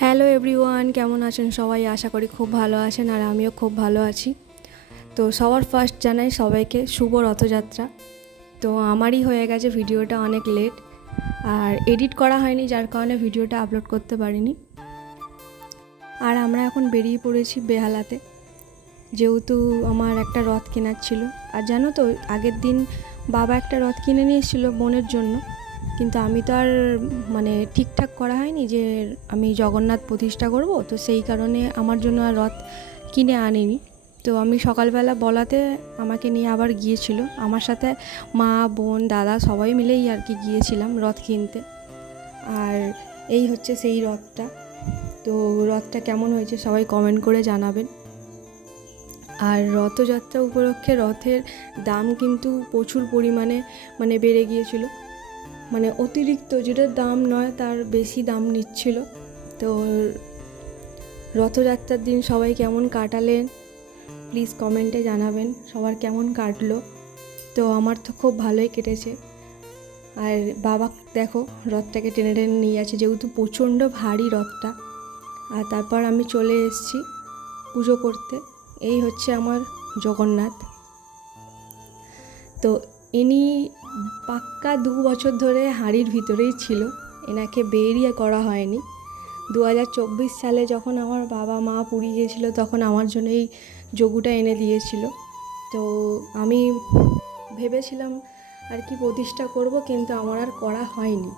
Hello everyone, কেমন আছেন সবাই? আশা করি খুব ভালো আছেন, আর আমিও খুব ভালো আছি। তো সবার ফার্স্ট জানাই সবাইকে শুভ রথযাত্রা। তো আমারই হয়ে গেছে ভিডিওটা অনেক লেট, আর এডিট করা হয়নি, যার কারণে ভিডিওটা আপলোড করতে পারিনি। আর আমরা এখন বেরিয়ে পড়েছি বেহালাতে, যেহেতু আমার একটা রথ কেনার ছিল। আর জানো তো, আগের দিন বাবা একটা রথ কিনে নিয়ে এসেছিলো বোনের জন্য, কিন্তু আমি তো আর ঠিকঠাক করা হয়নি যে আমি জগন্নাথ প্রতিষ্ঠা করব, তো সেই কারণে আমার জন্য আর রথ কিনে আনিনি। তো আমি সকালবেলা বলাতে আমাকে নিয়ে আবার গিয়েছিল, আমার সাথে মা, বোন, দাদা সবাই মিলেই আর কি গিয়েছিলাম রথ কিনতে। আর এই হচ্ছে সেই রথটা। তো রথটা কেমন হয়েছে সবাই কমেন্ট করে জানাবেন। আর রথযাত্রা উপলক্ষে রথের দাম কিন্তু প্রচুর পরিমাণে বেড়ে গিয়েছিল, অতিরিক্ত, যেটার দাম নয় তার বেশি দাম নিচ্ছিল। তো রথযাত্রার দিন সবাই কেমন কাটালেন প্লিজ কমেন্টে জানাবেন, সবার কেমন কাটলো। তো আমার তো খুব ভালোই কেটেছে। আর বাবা দেখো রথটাকে টেনে টেনে নিয়ে আছে, যেহেতু প্রচণ্ড ভারী রথটা। আর তারপর আমি চলে এসেছি পুজো করতে। এই হচ্ছে আমার জগন্নাথ। তো ইনি পাক্কা 2 বছর ধরে হাঁড়ির ভিতরেই ছিল, এনাকে বেরিয়ে করা হয়নি। 2024 সালে যখন আমার বাবা মা পুরী গিয়েছিলো, তখন আমার জন্য এই যোগুটা এনে দিয়েছিল। তো আমি ভেবেছিলাম আর কি প্রতিষ্ঠা করব, কিন্তু আমার আর করা হয়নি।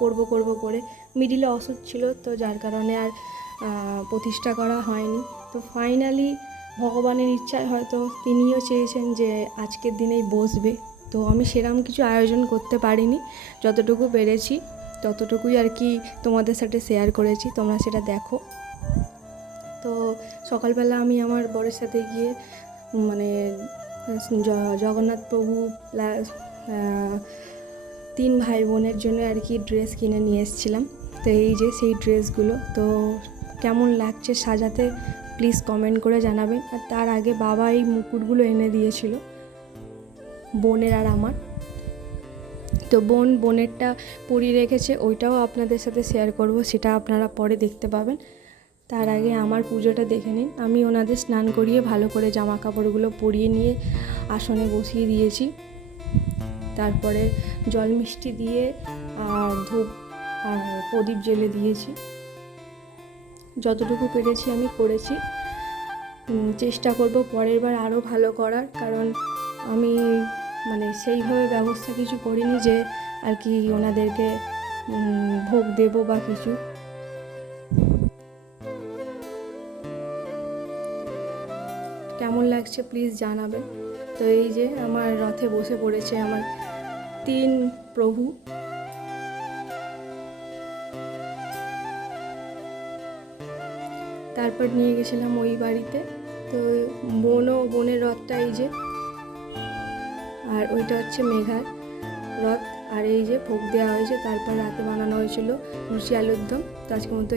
করব করে মিডিলে অসুখ ছিল, তো যার কারণে আর প্রতিষ্ঠা করা হয়নি। তো ফাইনালি ভগবানের ইচ্ছায় হয়তো তিনিও চেয়েছেন যে আজকের দিনেই বসবে। তো আমি সেরকম কিছু আয়োজন করতে পারিনি, যতটুকু পেরেছি ততটুকুই আর কি তোমাদের সাথে শেয়ার করেছি, তোমরা সেটা দেখো। তো সকালবেলা আমি আমার বরের সাথে গিয়ে জগন্নাথ প্রভু প্লাস 3 ভাই বোনের জন্য আর কি ড্রেস কিনে নিয়ে এসেছিলাম। তো এই যে সেই ড্রেসগুলো, তো কেমন লাগছে সাজাতে প্লিজ কমেন্ট করে জানাবেন। আর তার আগে বাবা এই মুকুটগুলো এনে দিয়েছিল বোনের আর আমার। তো বোনেরটা পরিয়ে রেখেছে, ওইটাও আপনাদের সাথে শেয়ার করব, সেটা আপনারা পরে দেখতে পাবেন। তার আগে আমার পুজোটা দেখে নিন। আমি ওনাদের স্নান করিয়ে ভালো করে জামা কাপড়গুলো পরিয়ে নিয়ে আসনে বসিয়ে দিয়েছি। তারপরে জল মিষ্টি দিয়ে আর ধূপ আর প্রদীপ জ্বেলে দিয়েছি। যতটুকু পেরেছি আমি করেছি, চেষ্টা করব পরের বার আরও ভালো করার, কারণ আমি সেইভাবে ব্যবস্থা কিছু করিনি যে আর কি ওনাদেরকে ভোগ দেব বা কিছু। কেমন লাগছে প্লিজ জানাবেন। তো এই যে আমার রথে বসে পড়েছে আমার 3 প্রভু। তারপর নিয়ে গেছিলাম ওই বাড়িতে। তো বোনের রথটা এই যে, আর ওইটা হচ্ছে মেঘার রথ। আর এই যে ভোগ দেওয়া হয়েছে, তারপর রাতে বানানো হয়েছিল লুচি আলুর দম। তো আজকের মতো